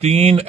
3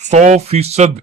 100%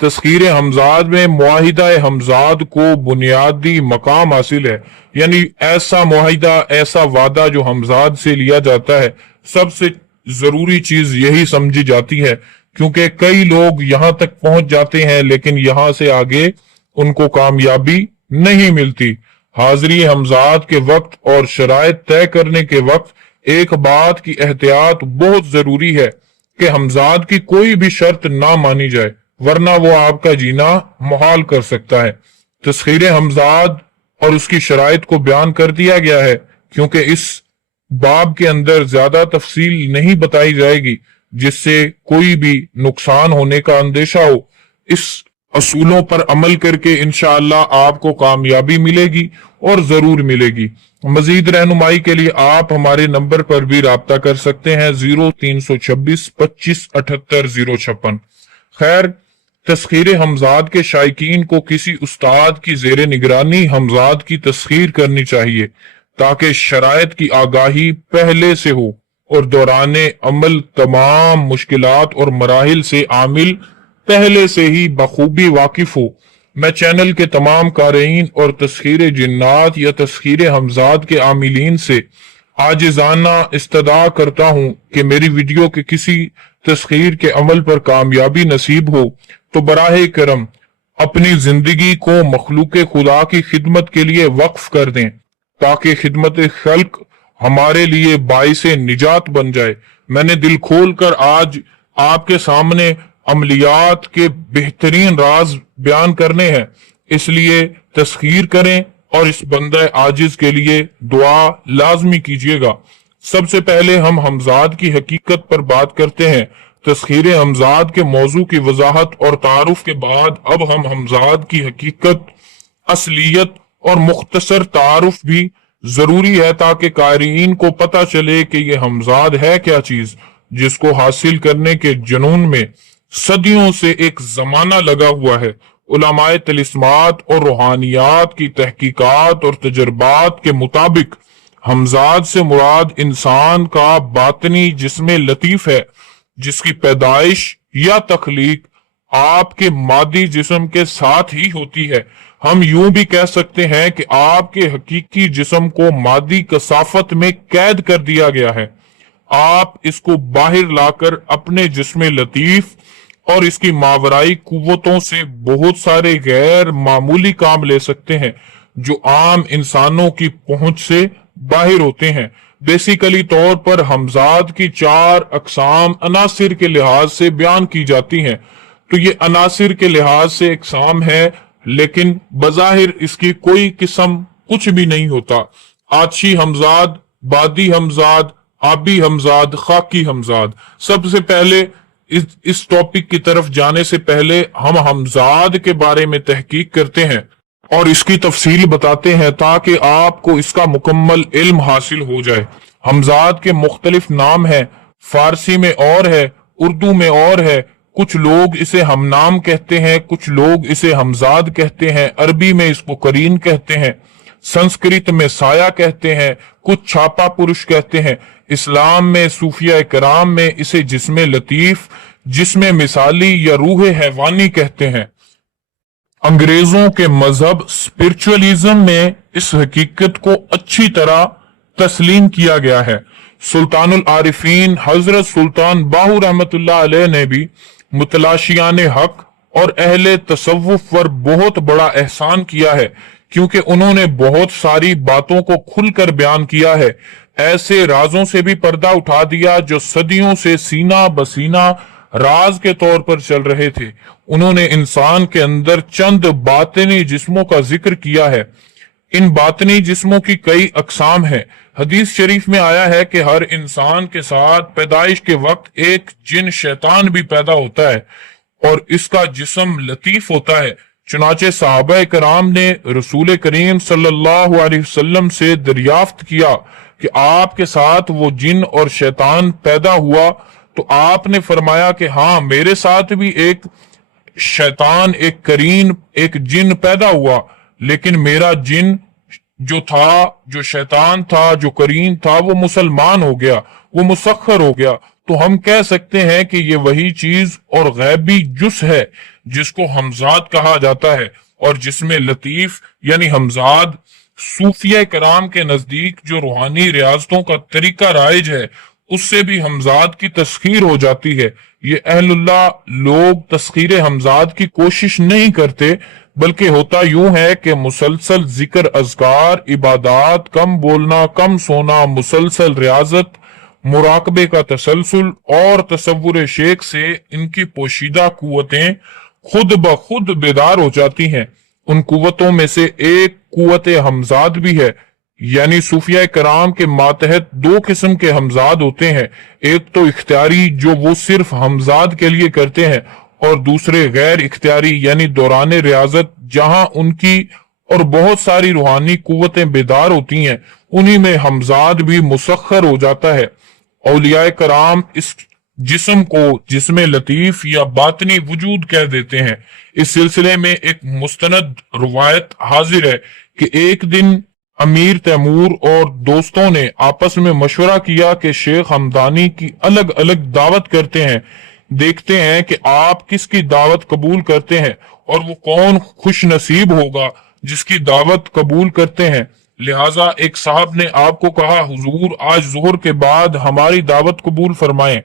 تذکیر حمزاد میں معاہدہ حمزاد کو بنیادی مقام حاصل ہے، یعنی ایسا معاہدہ، ایسا وعدہ جو حمزاد سے لیا جاتا ہے، سب سے ضروری چیز یہی سمجھی جاتی ہے، کیونکہ کئی لوگ یہاں تک پہنچ جاتے ہیں لیکن یہاں سے آگے ان کو کامیابی نہیں ملتی۔ حاضری حمزاد کے وقت اور شرائط طے کرنے کے وقت ایک بات کی احتیاط بہت ضروری ہے کہ حمزاد کی کوئی بھی شرط نہ مانی جائے، ورنہ وہ آپ کا جینا محال کر سکتا ہے۔ تسخیر حمزاد اور اس کی شرائط کو بیان کر دیا گیا ہے، کیونکہ اس باب کے اندر زیادہ تفصیل نہیں بتائی جائے گی جس سے کوئی بھی نقصان ہونے کا اندیشہ ہو۔ اس اصولوں پر عمل کر کے انشاءاللہ آپ کو کامیابی ملے گی اور ضرور ملے گی۔ مزید رہنمائی کے لیے آپ ہمارے نمبر پر بھی رابطہ کر سکتے ہیں 0326 25 78 056۔ خیر، تسخیر حمزاد کے شائقین کو کسی استاد کی زیر نگرانی حمزاد کی تسخیر کرنی چاہیے تاکہ شرائط کی آگاہی پہلے سے ہو اور دوران عمل تمام مشکلات اور مراحل سے عامل پہلے سے ہی بخوبی واقف ہو۔ میں چینل کے تمام قارئین اور تسخیر جنات یا تسخیر حمزاد کے عاملین سے عاجزانہ استدعا کرتا ہوں کہ میری ویڈیو کے کسی تسخیر کے عمل پر کامیابی نصیب ہو تو براہ کرم اپنی زندگی کو مخلوق خدا کی خدمت کے لیے وقف کر دیں تاکہ خدمت خلق ہمارے لیے باعث نجات بن جائے۔ میں نے دل کھول کر آج آپ کے سامنے عملیات کے بہترین راز بیان کرنے ہیں، اس لیے تسخیر کریں اور اس بندہ عاجز کے لیے دعا لازمی کیجیے گا۔ سب سے پہلے ہم حمزاد کی حقیقت پر بات کرتے ہیں۔ تسخیر حمزاد کے موضوع کی وضاحت اور تعارف کے بعد اب ہم حمزاد کی حقیقت، اصلیت اور مختصر تعارف بھی ضروری ہے تاکہ قارئین کو پتہ چلے کہ یہ حمزاد ہے کیا چیز، جس کو حاصل کرنے کے جنون میں صدیوں سے ایک زمانہ لگا ہوا ہے۔ علماء طلسمات اور روحانیات کی تحقیقات اور تجربات کے مطابق حمزاد سے مراد انسان کا باطنی جسم لطیف ہے، جس کی پیدائش یا تخلیق آپ کے مادی جسم کے ساتھ ہی ہوتی ہے۔ ہم یوں بھی کہہ سکتے ہیں کہ آپ کے حقیقی جسم کو مادی کثافت میں قید کر دیا گیا ہے۔ آپ اس کو باہر لا کر اپنے جسم لطیف اور اس کی ماورائی قوتوں سے بہت سارے غیر معمولی کام لے سکتے ہیں جو عام انسانوں کی پہنچ سے باہر ہوتے ہیں۔ بیسیکلی طور پر حمزاد کی 4 اقسام عناصر کے لحاظ سے بیان کی جاتی ہیں۔ تو یہ عناصر کے لحاظ سے اقسام ہے، لیکن بظاہر اس کی کوئی قسم کچھ بھی نہیں ہوتا۔ آتشی حمزاد، بادی حمزاد، آبی حمزاد، خاکی حمزاد۔ سب سے پہلے اس ٹاپک کی طرف جانے سے پہلے ہم حمزاد کے بارے میں تحقیق کرتے ہیں اور اس کی تفصیل بتاتے ہیں تاکہ آپ کو اس کا مکمل علم حاصل ہو جائے۔ حمزاد کے مختلف نام ہیں، فارسی میں اور ہے، اردو میں اور ہے۔ کچھ لوگ اسے ہمنام کہتے ہیں، کچھ لوگ اسے حمزاد کہتے ہیں، عربی میں اس کو قرین کہتے ہیں، سنسکرت میں سایہ کہتے ہیں، کچھ چھاپا پرش کہتے ہیں۔ اسلام میں صوفیہ کرام میں اسے جسم لطیف، جسم مثالی یا روح حیوانی کہتے ہیں۔ انگریزوں کے مذہب اسپرچولیزم میں اس حقیقت کو اچھی طرح تسلیم کیا گیا ہے۔ سلطان العارفین حضرت سلطان باہو رحمت اللہ علیہ نے بھی متلاشیان حق اور اہل تصوف پر بہت بڑا احسان کیا ہے، کیونکہ انہوں نے بہت ساری باتوں کو کھل کر بیان کیا ہے، ایسے رازوں سے بھی پردہ اٹھا دیا جو صدیوں سے سینہ بسینہ راز کے طور پر چل رہے تھے۔ انہوں نے انسان کے اندر چند باطنی جسموں کا ذکر کیا ہے۔ ان باطنی جسموں کی کئی اقسام ہیں۔ حدیث شریف میں آیا ہے کہ ہر انسان کے ساتھ پیدائش کے وقت ایک جن شیطان بھی پیدا ہوتا ہے اور اس کا جسم لطیف ہوتا ہے۔ چنانچہ صحابہ کرام نے رسول کریم صلی اللہ علیہ وسلم سے دریافت کیا کہ آپ کے ساتھ وہ جن اور شیطان پیدا ہوا، تو آپ نے فرمایا کہ ہاں، میرے ساتھ بھی ایک شیطان، ایک کرین، ایک جن پیدا ہوا، لیکن میرا جن جو تھا، جو شیطان تھا، جو کرین تھا، وہ مسلمان ہو گیا، وہ مسخر ہو گیا۔ تو ہم کہہ سکتے ہیں کہ یہ وہی چیز اور غیبی جز ہے جس کو ہمزاد کہا جاتا ہے، اور جس میں لطیف یعنی ہمزاد صوفیہ کرام کے نزدیک جو روحانی ریاضتوں کا طریقہ رائج ہے اس سے بھی ہمزاد کی تسخیر ہو جاتی ہے۔ یہ اہل اللہ لوگ تسخیر ہمزاد کی کوشش نہیں کرتے، بلکہ ہوتا یوں ہے کہ مسلسل ذکر، اذکار، عبادات، کم بولنا، کم سونا، مسلسل ریاضت، مراقبے کا تسلسل اور تصور شیخ سے ان کی پوشیدہ قوتیں خود بخود بیدار ہو جاتی ہیں۔ ان قوتوں میں سے ایک قوت ہمزاد بھی ہے، یعنی صوفیہ کرام کے ماتحت دو قسم کے ہمزاد ہوتے ہیں، ایک تو اختیاری جو وہ صرف ہمزاد کے لیے کرتے ہیں، اور دوسرے غیر اختیاری یعنی دوران ریاضت جہاں ان کی اور بہت ساری روحانی قوتیں بیدار ہوتی ہیں، انہی میں ہمزاد بھی مسخر ہو جاتا ہے۔ اولیاء کرام اس جسم کو جسم لطیف یا باطنی وجود کہہ دیتے ہیں۔ اس سلسلے میں ایک مستند روایت حاضر ہے کہ ایک دن امیر تیمور اور دوستوں نے آپس میں مشورہ کیا کہ شیخ ہمدانی کی الگ الگ دعوت کرتے ہیں، دیکھتے ہیں کہ آپ کس کی دعوت قبول کرتے ہیں اور وہ کون خوش نصیب ہوگا جس کی دعوت قبول کرتے ہیں۔ لہٰذا ایک صاحب نے آپ کو کہا، حضور آج ظہر کے بعد ہماری دعوت قبول فرمائیں۔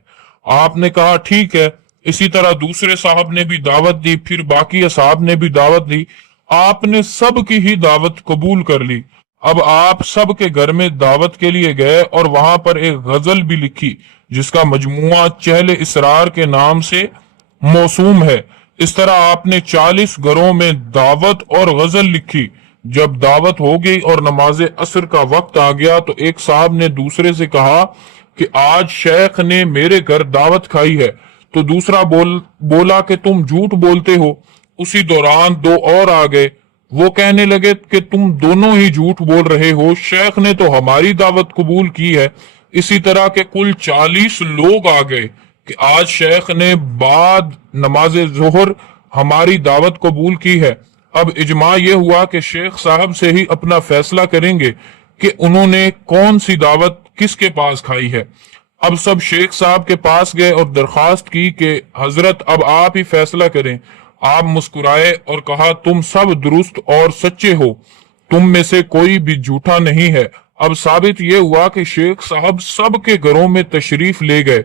آپ نے کہا ٹھیک ہے۔ اسی طرح دوسرے صاحب نے بھی دعوت دی، پھر باقی اصحاب نے بھی دعوت دی۔ آپ نے سب کی ہی دعوت قبول کر لی۔ اب آپ سب کے گھر میں دعوت کے لیے گئے اور وہاں پر ایک غزل بھی لکھی جس کا مجموعہ چہل اسرار کے نام سے موسوم ہے۔ اس طرح آپ نے 40 گھروں میں دعوت اور غزل لکھی۔ جب دعوت ہو گئی اور نماز عصر کا وقت آ گیا تو ایک صاحب نے دوسرے سے کہا کہ آج شیخ نے میرے گھر دعوت کھائی ہے، تو دوسرا بولا کہ تم جھوٹ بولتے ہو۔ اسی دوران دو اور آ گئے، وہ کہنے لگے کہ تم دونوں ہی جھوٹ بول رہے ہو، شیخ نے تو ہماری دعوت قبول کی ہے۔ اسی طرح کے کل 40 لوگ آ گئے کہ آج شیخ نے بعد نماز ظہر ہماری دعوت قبول کی ہے۔ اب اجماع یہ ہوا کہ شیخ صاحب سے ہی اپنا فیصلہ کریں گے کہ انہوں نے کون سی دعوت کس کے پاس کھائی ہے۔ اب سب شیخ صاحب کے پاس گئے اور درخواست کی کہ حضرت اب آپ ہی فیصلہ کریں۔ آپ مسکرائے اور کہا تم سب درست اور سچے ہو، تم میں سے کوئی بھی جھوٹا نہیں ہے۔ اب ثابت یہ ہوا کہ شیخ صاحب سب کے گھروں میں تشریف لے گئے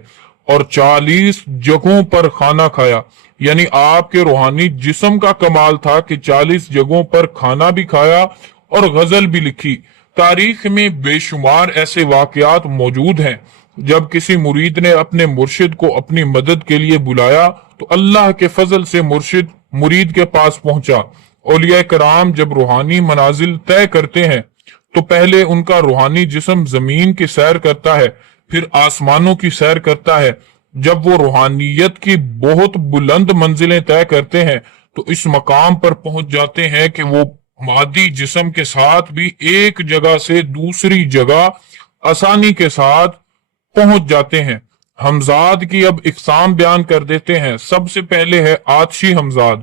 اور 40 جگہوں پر کھانا کھایا، یعنی آپ کے روحانی جسم کا کمال تھا کہ 40 جگہوں پر کھانا بھی کھایا اور غزل بھی لکھی۔ تاریخ میں بے شمار ایسے واقعات موجود ہیں جب کسی مرید نے اپنے مرشد کو اپنی مدد کے لیے بلایا تو اللہ کے فضل سے مرشد مرید کے پاس پہنچا۔ اولیاء کرام جب روحانی منازل طے کرتے ہیں تو پہلے ان کا روحانی جسم زمین کی سیر کرتا ہے، پھر آسمانوں کی سیر کرتا ہے۔ جب وہ روحانیت کی بہت بلند منزلیں طے کرتے ہیں تو اس مقام پر پہنچ جاتے ہیں کہ وہ مادی جسم کے ساتھ بھی ایک جگہ سے دوسری جگہ آسانی کے ساتھ پہنچ جاتے ہیں۔ ہمزاد کی اب اقسام بیان کر دیتے ہیں۔ سب سے پہلے ہے آتشی ہمزاد۔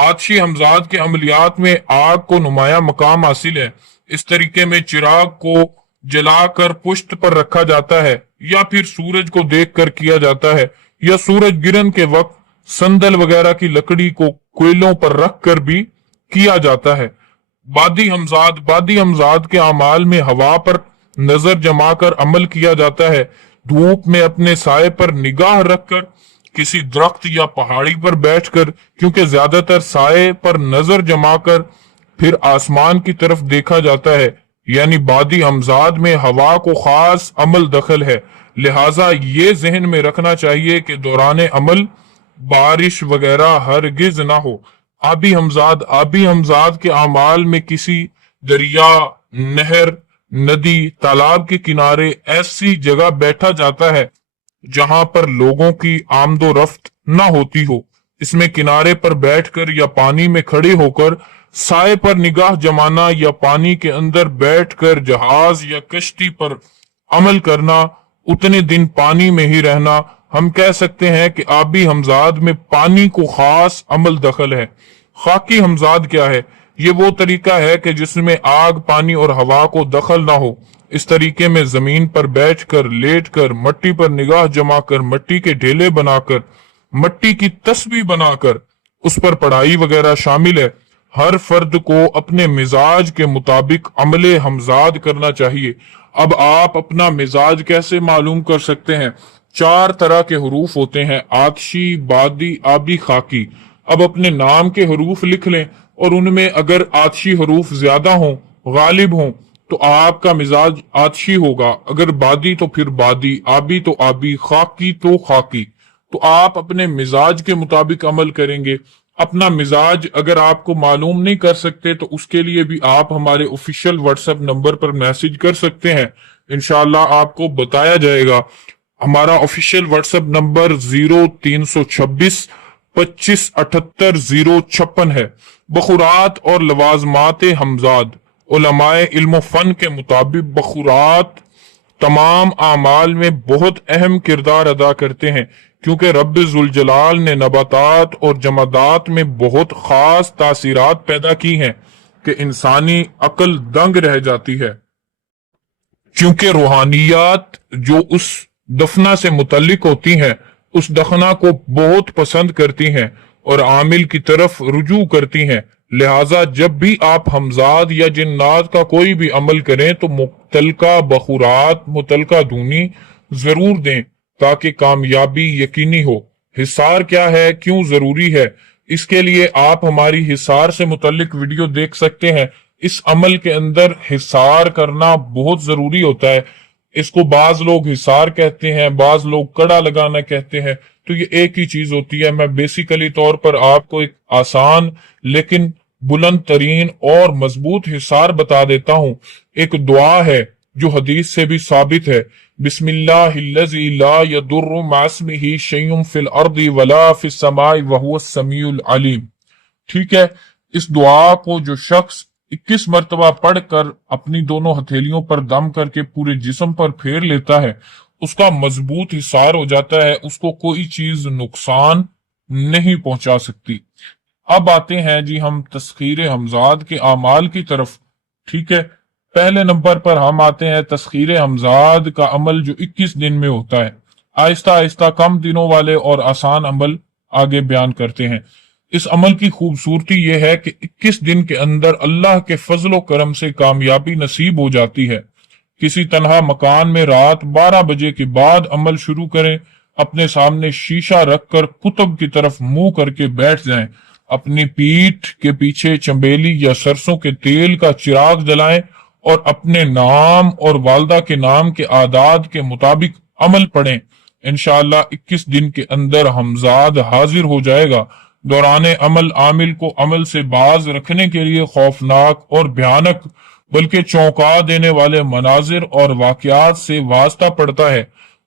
آتشی ہمزاد کے عملیات میں آگ کو نمایاں مقام حاصل ہے۔ اس طریقے میں چراغ کو جلا کر پشت پر رکھا جاتا ہے، یا پھر سورج کو دیکھ کر کیا جاتا ہے، یا سورج گرہن کے وقت سندل وغیرہ کی لکڑی کو کوئلوں پر رکھ کر بھی کیا جاتا ہے۔ بادی ہمزاد کے اعمال میں ہوا پر نظر جما کر عمل کیا جاتا ہے، دھوپ میں اپنے سائے پر نگاہ رکھ کر، کسی درخت یا پہاڑی پر بیٹھ کر، کیونکہ زیادہ تر سائے پر نظر جما کر پھر آسمان کی طرف دیکھا جاتا ہے، یعنی بادی ہمزاد میں ہوا کو خاص عمل دخل ہے۔ لہٰذا یہ ذہن میں رکھنا چاہیے کہ دوران عمل بارش وغیرہ ہرگز نہ ہو۔ آبی ہمزاد کے اعمال میں کسی دریا، نہر، ندی، تالاب کے کنارے ایسی جگہ بیٹھا جاتا ہے جہاں پر لوگوں کی آمد و رفت نہ ہوتی ہو۔ اس میں کنارے پر بیٹھ کر یا پانی میں کھڑے ہو کر سائے پر نگاہ جمانا، یا پانی کے اندر بیٹھ کر جہاز یا کشتی پر عمل کرنا، اتنے دن پانی میں ہی رہنا۔ ہم کہہ سکتے ہیں کہ آبی ہمزاد میں پانی کو خاص عمل دخل ہے۔ خاکی ہمزاد کیا ہے؟ یہ وہ طریقہ ہے کہ جس میں آگ، پانی اور ہوا کو دخل نہ ہو۔ اس طریقے میں زمین پر بیٹھ کر، لیٹ کر، مٹی پر نگاہ جما کر، مٹی کے ڈھیلے بنا کر، مٹی کی تسبیح بنا کر، اس پر پڑھائی وغیرہ شامل ہے۔ ہر فرد کو اپنے مزاج کے مطابق عمل ہمزاد کرنا چاہیے۔ اب آپ اپنا مزاج کیسے معلوم کر سکتے ہیں؟ 4 طرح کے حروف ہوتے ہیں: آتشی، بادی، آبی، خاکی۔ اب اپنے نام کے حروف لکھ لیں اور ان میں اگر آتشی حروف زیادہ ہوں، غالب ہوں، تو آپ کا مزاج آتشی ہوگا، اگر بادی تو پھر بادی، آبی تو آبی، خاکی تو خاکی۔ تو آپ اپنے مزاج کے مطابق عمل کریں گے۔ اپنا مزاج اگر آپ کو معلوم نہیں کر سکتے تو اس کے لیے بھی آپ ہمارے آفیشیل واٹس ایپ نمبر پر میسج کر سکتے ہیں، انشاءاللہ آپ کو بتایا جائے گا۔ ہمارا آفیشیل واٹس ایپ نمبر 0326 25 78 056 ہے۔ بخورات اور لوازمات ہمزاد۔ علماء علم و فن کے مطابق بخورات تمام اعمال میں بہت اہم کردار ادا کرتے ہیں، کیونکہ رب ذوالجلال نے نباتات اور جمادات میں بہت خاص تاثیرات پیدا کی ہیں کہ انسانی عقل دنگ رہ جاتی ہے، کیونکہ روحانیات جو اس دفنہ سے متعلق ہوتی ہیں اس دفنہ کو بہت پسند کرتی ہیں اور عامل کی طرف رجوع کرتی ہیں۔ لہٰذا جب بھی آپ ہمزاد یا جنات کا کوئی بھی عمل کریں تو متعلقہ بخورات، متعلقہ دھونی ضرور دیں تاکہ کامیابی یقینی ہو۔ حصار کیا ہے، کیوں ضروری ہے؟ اس کے لیے آپ ہماری حصار سے متعلق ویڈیو دیکھ سکتے ہیں۔ اس عمل کے اندر حصار کرنا بہت ضروری ہوتا ہے۔ اس کو بعض لوگ حصار کہتے ہیں، بعض لوگ کڑا لگانا کہتے ہیں، تو یہ ایک ہی چیز ہوتی ہے۔ میں بیسیکلی طور پر آپ کو ایک آسان لیکن بلند ترین اور مضبوط حصار بتا دیتا ہوں۔ ایک دعا ہے جو حدیث سے بھی ثابت ہے: بسم اللہ الذی لا یضر مع اسمہ شیء فی الارض ولا فی السماء وہو السمیع العلیم۔ ٹھیک ہے، اس دعا کو جو شخص 21 مرتبہ پڑھ کر اپنی دونوں ہتھیلیوں پر دم کر کے پورے جسم پر پھیر لیتا ہے، اس کا مضبوط حصار ہو جاتا ہے، اس کو کوئی چیز نقصان نہیں پہنچا سکتی۔ اب آتے ہیں جی ہم تسخیر ہمزاد کے اعمال کی طرف۔ ٹھیک ہے، پہلے نمبر پر ہم آتے ہیں تسخیر ہمزاد کا عمل جو 21 دن میں ہوتا ہے۔ آہستہ آہستہ کم دنوں والے اور آسان عمل آگے بیان کرتے ہیں۔ اس عمل کی خوبصورتی یہ ہے کہ 21 دن کے اندر اللہ کے فضل و کرم سے کامیابی نصیب ہو جاتی ہے۔ کسی تنہا مکان میں رات 12 بجے کے بعد عمل شروع کریں، اپنے سامنے شیشہ رکھ کر کتب کی طرف منہ کر کے بیٹھ جائیں، اپنی پیٹھ کے پیچھے چنبیلی یا سرسوں کے تیل کا چراغ جلائیں اور اپنے نام اور والدہ کے نام کے اعداد کے مطابق عمل پڑھیں۔ انشاءاللہ 21 دن کے اندر ہمزاد حاضر ہو جائے گا۔ دوران عمل عامل کو عمل سے باز رکھنے کے لیے خوفناک اور بھیانک بلکہ چونکا دینے والے مناظر اور واقعات سے واسطہ پڑتا ہے۔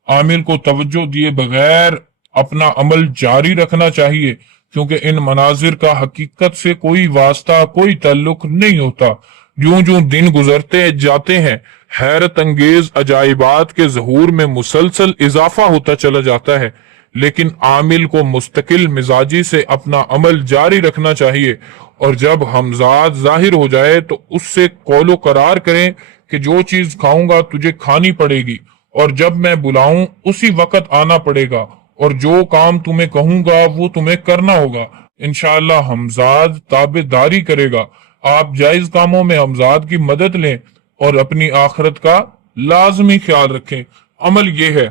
عامل کو توجہ دیے بغیر اپنا عمل جاری رکھنا چاہیے، کیونکہ ان مناظر کا حقیقت سے کوئی واسطہ، کوئی تعلق نہیں ہوتا۔ جوں جوں دن گزرتے جاتے ہیں، حیرت انگیز عجائبات کے ظہور میں مسلسل اضافہ ہوتا چلا جاتا ہے، لیکن عامل کو مستقل مزاجی سے اپنا عمل جاری رکھنا چاہیے، اور جب ہمزاد ظاہر ہو جائے تو اس سے قول و قرار کریں کہ جو چیز کھاؤں گا تجھے کھانی پڑے گی، اور جب میں بلاؤں اسی وقت آنا پڑے گا، اور جو کام تمہیں کہوں گا وہ تمہیں کرنا ہوگا۔ انشاءاللہ ہمزاد تابع داری کرے گا۔ آپ جائز کاموں میں ہمزاد کی مدد لیں اور اپنی آخرت کا لازمی خیال رکھیں۔ عمل یہ ہے: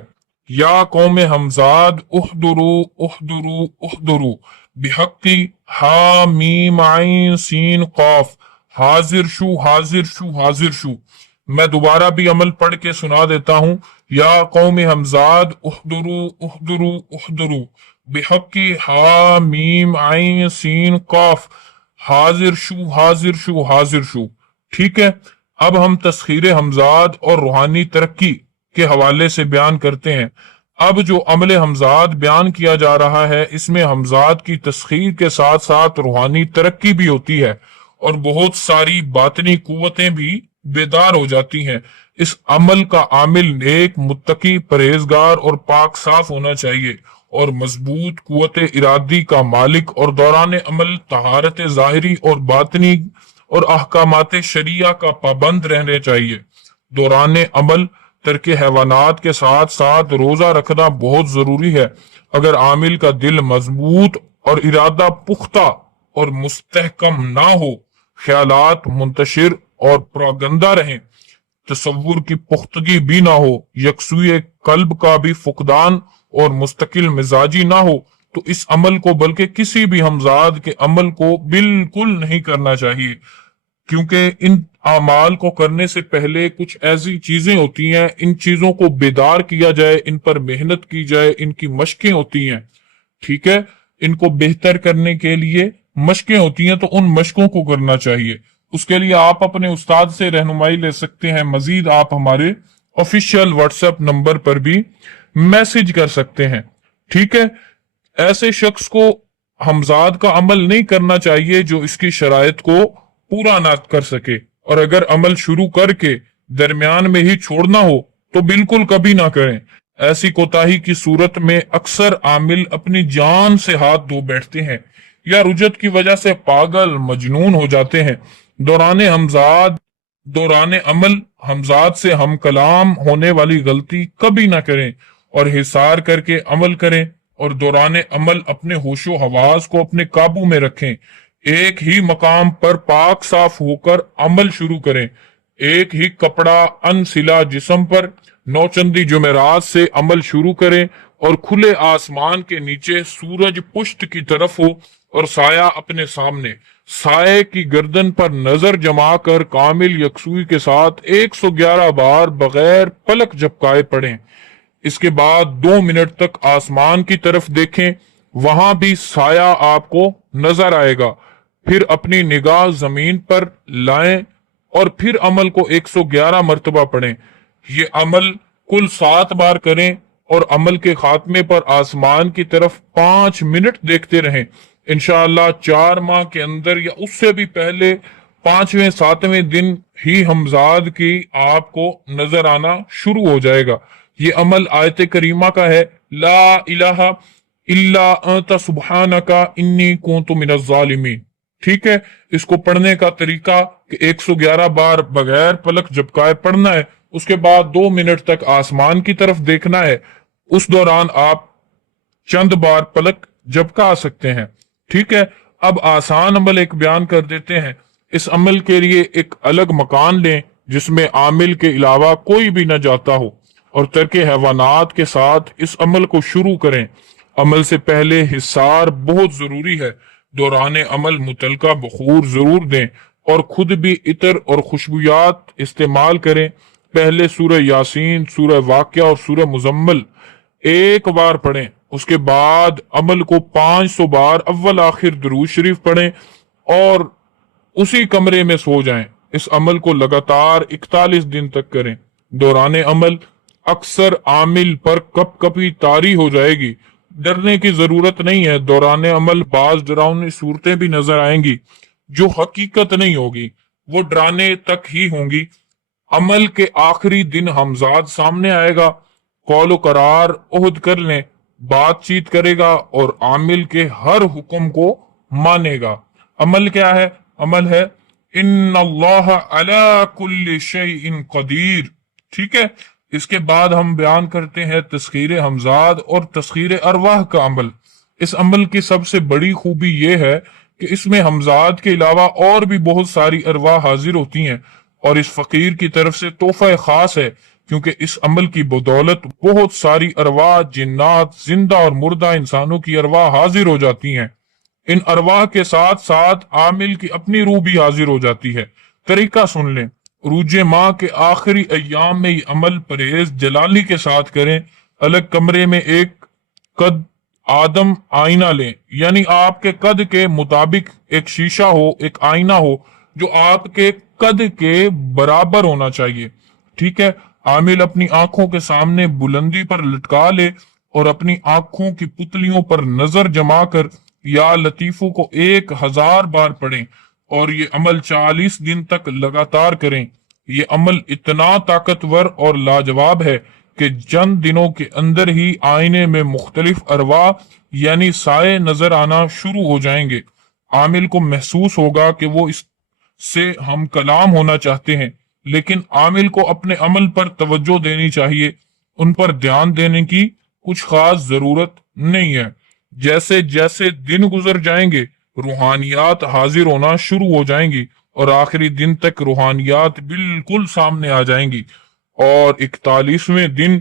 یا قوم ہمزاد احضروا احضروا احضروا بحقی ہا میم عین سین قاف، حاضر شو حاضر شو حاضر شو۔ میں دوبارہ بھی عمل پڑھ کے سنا دیتا ہوں: یا قوم ہمزاد احضروا احضروا احضروا بحقی ہا میم عین سین قاف، حاضر شو حاضر شو حاضر شو۔ ٹھیک ہے، اب ہم تسخیر ہمزاد اور روحانی ترقی کے حوالے سے بیان کرتے ہیں۔ اب جو عمل ہمزاد بیان کیا جا رہا ہے، اس میں ہمزاد کی تسخیر کے ساتھ ساتھ روحانی ترقی بھی ہوتی ہے اور بہت ساری باطنی قوتیں بھی بیدار ہو جاتی ہیں۔ اس عمل کا عامل نیک، متقی، پرہیزگار اور پاک صاف ہونا چاہیے، اور مضبوط قوت ارادی کا مالک، اور دوران عمل طہارت ظاہری اور باطنی اور احکامات شریعہ کا پابند رہنے چاہیے۔ دوران عمل ترک حیوانات کے ساتھ ساتھ روزہ رکھنا بہت ضروری ہے۔ اگر عامل کا دل مضبوط اور ارادہ پختہ اور مستحکم نہ ہو، خیالات منتشر اور پراگندہ رہیں، تصور کی پختگی بھی نہ ہو، یکسوئی قلب کا بھی فقدان اور مستقل مزاجی نہ ہو، تو اس عمل کو بلکہ کسی بھی ہمزاد کے عمل کو بالکل نہیں کرنا چاہیے، کیونکہ ان اعمال کو کرنے سے پہلے کچھ ایسی چیزیں ہوتی ہیں، ان چیزوں کو بیدار کیا جائے، ان پر محنت کی جائے، ان کی مشقیں ہوتی ہیں، ٹھیک ہے، ان کو بہتر کرنے کے لیے مشقیں ہوتی ہیں، تو ان مشقوں کو کرنا چاہیے۔ اس کے لیے آپ اپنے استاد سے رہنمائی لے سکتے ہیں، مزید آپ ہمارے آفیشیل واٹس ایپ نمبر پر بھی میسج کر سکتے ہیں، ٹھیک ہے۔ ایسے شخص کو ہمزاد کا عمل نہیں کرنا چاہیے جو اس کی شرائط کو پورا نہ کر سکے، اور اگر عمل شروع کر کے درمیان میں ہی چھوڑنا ہو تو بالکل کبھی نہ کریں۔ ایسی کوتاہی کی صورت میں اکثر عامل اپنی جان سے ہاتھ دھو بیٹھتے ہیں یا رجت کی وجہ سے پاگل مجنون ہو جاتے ہیں۔ دوران عمل ہمزاد سے ہم کلام ہونے والی غلطی کبھی نہ کریں، اور حصار کر کے عمل کریں، اور دوران عمل اپنے ہوش و حواس کو اپنے قابو میں رکھیں۔ ایک ہی مقام پر پاک صاف ہو کر عمل شروع کریں، ایک ہی کپڑا انسلا جسم پر نوچندی جمعرات سے عمل شروع کریں، اور کھلے آسمان کے نیچے سورج پشت کی طرف ہو اور سایہ اپنے سامنے، سائے کی گردن پر نظر جما کر کامل یکسوئی کے ساتھ 111 بار بغیر پلک جھپکائے پڑھیں۔ اس کے بعد 2 منٹ تک آسمان کی طرف دیکھیں، وہاں بھی سایہ آپ کو نظر آئے گا۔ پھر اپنی نگاہ زمین پر لائیں اور پھر عمل کو 111 مرتبہ پڑھیں۔ یہ عمل کل 7 بار کریں، اور عمل کے خاتمے پر آسمان کی طرف 5 منٹ دیکھتے رہیں۔ انشاءاللہ 4 ماہ کے اندر یا اس سے بھی پہلے 5ویں 7ویں دن ہی ہمزاد کی آپ کو نظر آنا شروع ہو جائے گا۔ یہ عمل آیت کریمہ کا ہے، لا الہ الا انت سبحانک انی کنت من الظالمین، ٹھیک ہے۔ اس کو پڑھنے کا طریقہ کہ 111 بار بغیر پلک جھپکائے پڑھنا ہے، اس کے بعد 2 منٹ تک آسمان کی طرف دیکھنا ہے، اس دوران آپ چند بار پلک جھپکا سکتے ہیں، ٹھیک ہے۔ اب آسان عمل ایک بیان کر دیتے ہیں۔ اس عمل کے لیے ایک الگ مکان لیں جس میں عامل کے علاوہ کوئی بھی نہ جاتا ہو، اور ترک حیوانات کے ساتھ اس عمل کو شروع کریں۔ عمل سے پہلے حصار بہت ضروری ہے۔ دوران عمل متعلقہ بخور ضرور دیں، اور خود بھی عطر اور خوشبویات استعمال کریں۔ پہلے سورہ یاسین، سورہ واقعہ اور سورہ مزمل ایک بار پڑھیں، اس کے بعد عمل کو 500 بار اول آخر درود شریف پڑھیں، اور اسی کمرے میں سو جائیں۔ اس عمل کو لگاتار 41 دن تک کریں۔ دوران عمل اکثر عامل پر کپ کپی طاری ہو جائے گی، ڈرنے کی ضرورت نہیں ہے۔ دوران عمل بعض ڈراؤنی صورتیں بھی نظر آئیں گی جو حقیقت نہیں ہوگی، وہ ڈرانے تک ہی ہوں گی۔ عمل کے آخری دن ہمزاد سامنے آئے گا، قول و قرار عہد کر لیں، بات چیت کرے گا اور عامل کے ہر حکم کو مانے گا۔ عمل کیا ہے؟ عمل ہے ان اللہ علی کل شیء قدیر، ٹھیک ہے۔ اس کے بعد ہم بیان کرتے ہیں تسخیر ہمزاد اور تسخیر ارواح کا عمل۔ اس عمل کی سب سے بڑی خوبی یہ ہے کہ اس میں ہمزاد کے علاوہ اور بھی بہت ساری ارواح حاضر ہوتی ہیں، اور اس فقیر کی طرف سے تحفہ خاص ہے، کیونکہ اس عمل کی بدولت بہت ساری ارواح، جنات، زندہ اور مردہ انسانوں کی ارواح حاضر ہو جاتی ہیں۔ ان ارواح کے ساتھ ساتھ عامل کی اپنی روح بھی حاضر ہو جاتی ہے۔ طریقہ سن لیں۔ روز ماہ کے آخری ایام میں یہ عمل پرہیز جلالی کے ساتھ کریں۔ الگ کمرے میں ایک قد آدم آئینہ لیں، یعنی آپ کے قد کے مطابق ایک شیشہ ہو، ایک آئینہ ہو جو آپ کے قد کے برابر ہونا چاہیے، ٹھیک ہے۔ عامل اپنی آنکھوں کے سامنے بلندی پر لٹکا لے اور اپنی آنکھوں کی پتلیوں پر نظر جما کر یا لطیفوں کو 1000 بار پڑھیں، اور یہ عمل 40 دن تک لگاتار کریں۔ یہ عمل اتنا طاقتور اور لاجواب ہے کہ چند دنوں کے اندر ہی آئینے میں مختلف ارواح یعنی سائے نظر آنا شروع ہو جائیں گے۔ عامل کو محسوس ہوگا کہ وہ اس سے ہم کلام ہونا چاہتے ہیں، لیکن عامل کو اپنے عمل پر توجہ دینی چاہیے، ان پر دھیان دینے کی کچھ خاص ضرورت نہیں ہے۔ جیسے جیسے دن گزر جائیں گے روحانیات حاضر ہونا شروع ہو جائیں گی اور آخری دن تک روحانیات بالکل سامنے آ جائیں گی، اور 41ویں دن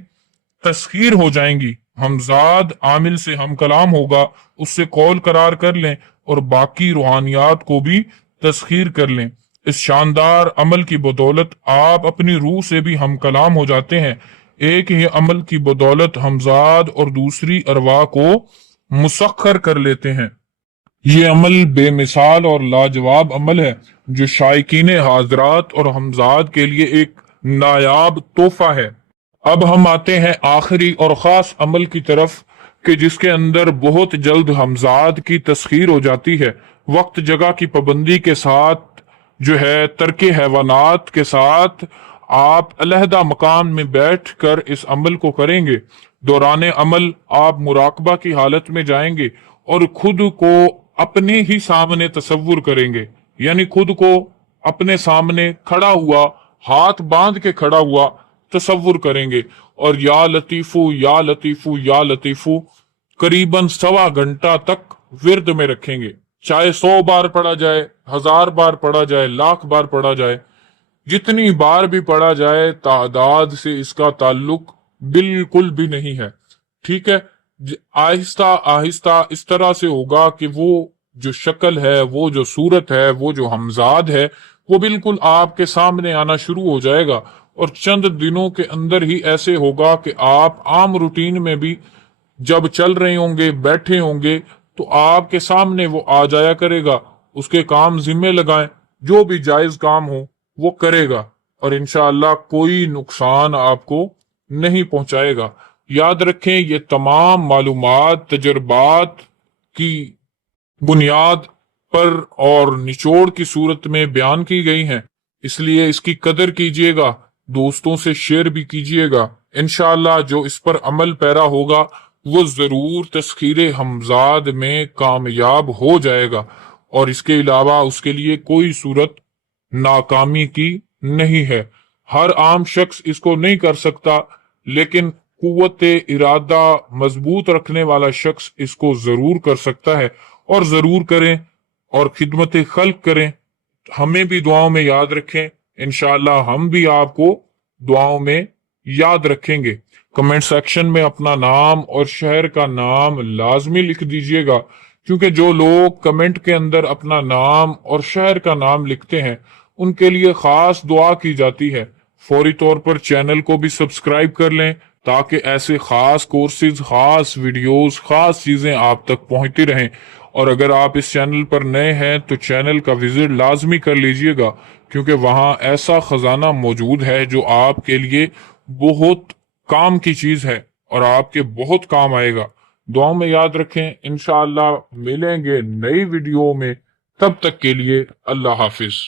تسخیر ہو جائیں گی۔ ہمزاد عامل سے ہم کلام ہوگا، اس سے قول قرار کر لیں اور باقی روحانیات کو بھی تسخیر کر لیں۔ اس شاندار عمل کی بدولت آپ اپنی روح سے بھی ہم کلام ہو جاتے ہیں۔ ایک ہی عمل کی بدولت ہمزاد اور دوسری ارواح کو مسخر کر لیتے ہیں۔ یہ عمل بے مثال اور لاجواب عمل ہے جو شائقین حاضرات اور ہمزاد کے لیے ایک نایاب تحفہ ہے۔ اب ہم آتے ہیں آخری اور خاص عمل کی طرف کہ جس کے اندر بہت جلد ہمزاد کی تسخیر ہو جاتی ہے۔ وقت جگہ کی پابندی کے ساتھ جو ہے ترک حیوانات کے ساتھ آپ علیحدہ مکان میں بیٹھ کر اس عمل کو کریں گے۔ دوران عمل آپ مراقبہ کی حالت میں جائیں گے اور خود کو اپنے ہی سامنے تصور کریں گے، یعنی خود کو اپنے سامنے کھڑا ہوا، ہاتھ باندھ کے کھڑا ہوا تصور کریں گے، اور یا لطیفو یا لطیفو یا لطیفو قریباً 1.25 گھنٹہ تک ورد میں رکھیں گے، چاہے 100 بار پڑھا جائے، 1000 بار پڑھا جائے، لاکھ بار پڑھا جائے، جتنی بار بھی پڑھا جائے تعداد سے اس کا تعلق بالکل بھی نہیں ہے، ٹھیک ہے۔ آہستہ آہستہ اس طرح سے ہوگا کہ وہ جو شکل ہے، وہ جو صورت ہے، وہ جو ہمزاد ہے، وہ بالکل آپ کے سامنے آنا شروع ہو جائے گا، اور چند دنوں کے اندر ہی ایسے ہوگا کہ آپ عام روٹین میں بھی جب چل رہے ہوں گے، بیٹھے ہوں گے، تو آپ کے سامنے وہ آ جایا کرے گا، اس کے کام ذمہ لگائیں، جو بھی جائز کام ہو وہ کرے گا، اور انشاءاللہ کوئی نقصان آپ کو نہیں پہنچائے گا۔ یاد رکھیں یہ تمام معلومات تجربات کی بنیاد پر اور نچوڑ کی صورت میں بیان کی گئی ہیں، اس لیے اس کی قدر کیجیے گا، دوستوں سے شیئر بھی کیجیے گا۔ انشاءاللہ جو اس پر عمل پیرا ہوگا وہ ضرور تسخیر ہمزاد میں کامیاب ہو جائے گا، اور اس کے علاوہ اس کے لیے کوئی صورت ناکامی کی نہیں ہے۔ ہر عام شخص اس کو نہیں کر سکتا، لیکن قوت ارادہ مضبوط رکھنے والا شخص اس کو ضرور کر سکتا ہے، اور ضرور کریں اور خدمت خلق کریں۔ ہمیں بھی دعاؤں میں یاد رکھیں، انشاءاللہ ہم بھی آپ کو دعاؤں میں یاد رکھیں گے۔ کمنٹ سیکشن میں اپنا نام اور شہر کا نام لازمی لکھ دیجئے گا، کیونکہ جو لوگ کمنٹ کے اندر اپنا نام اور شہر کا نام لکھتے ہیں ان کے لیے خاص دعا کی جاتی ہے۔ فوری طور پر چینل کو بھی سبسکرائب کر لیں تاکہ ایسے خاص کورسز، خاص ویڈیوز، خاص چیزیں آپ تک پہنچتی رہیں، اور اگر آپ اس چینل پر نئے ہیں تو چینل کا وزٹ لازمی کر لیجئے گا، کیونکہ وہاں ایسا خزانہ موجود ہے جو آپ کے لیے بہت کام کی چیز ہے اور آپ کے بہت کام آئے گا۔ دعاؤں میں یاد رکھیں، انشاءاللہ ملیں گے نئی ویڈیو میں، تب تک کے لیے اللہ حافظ۔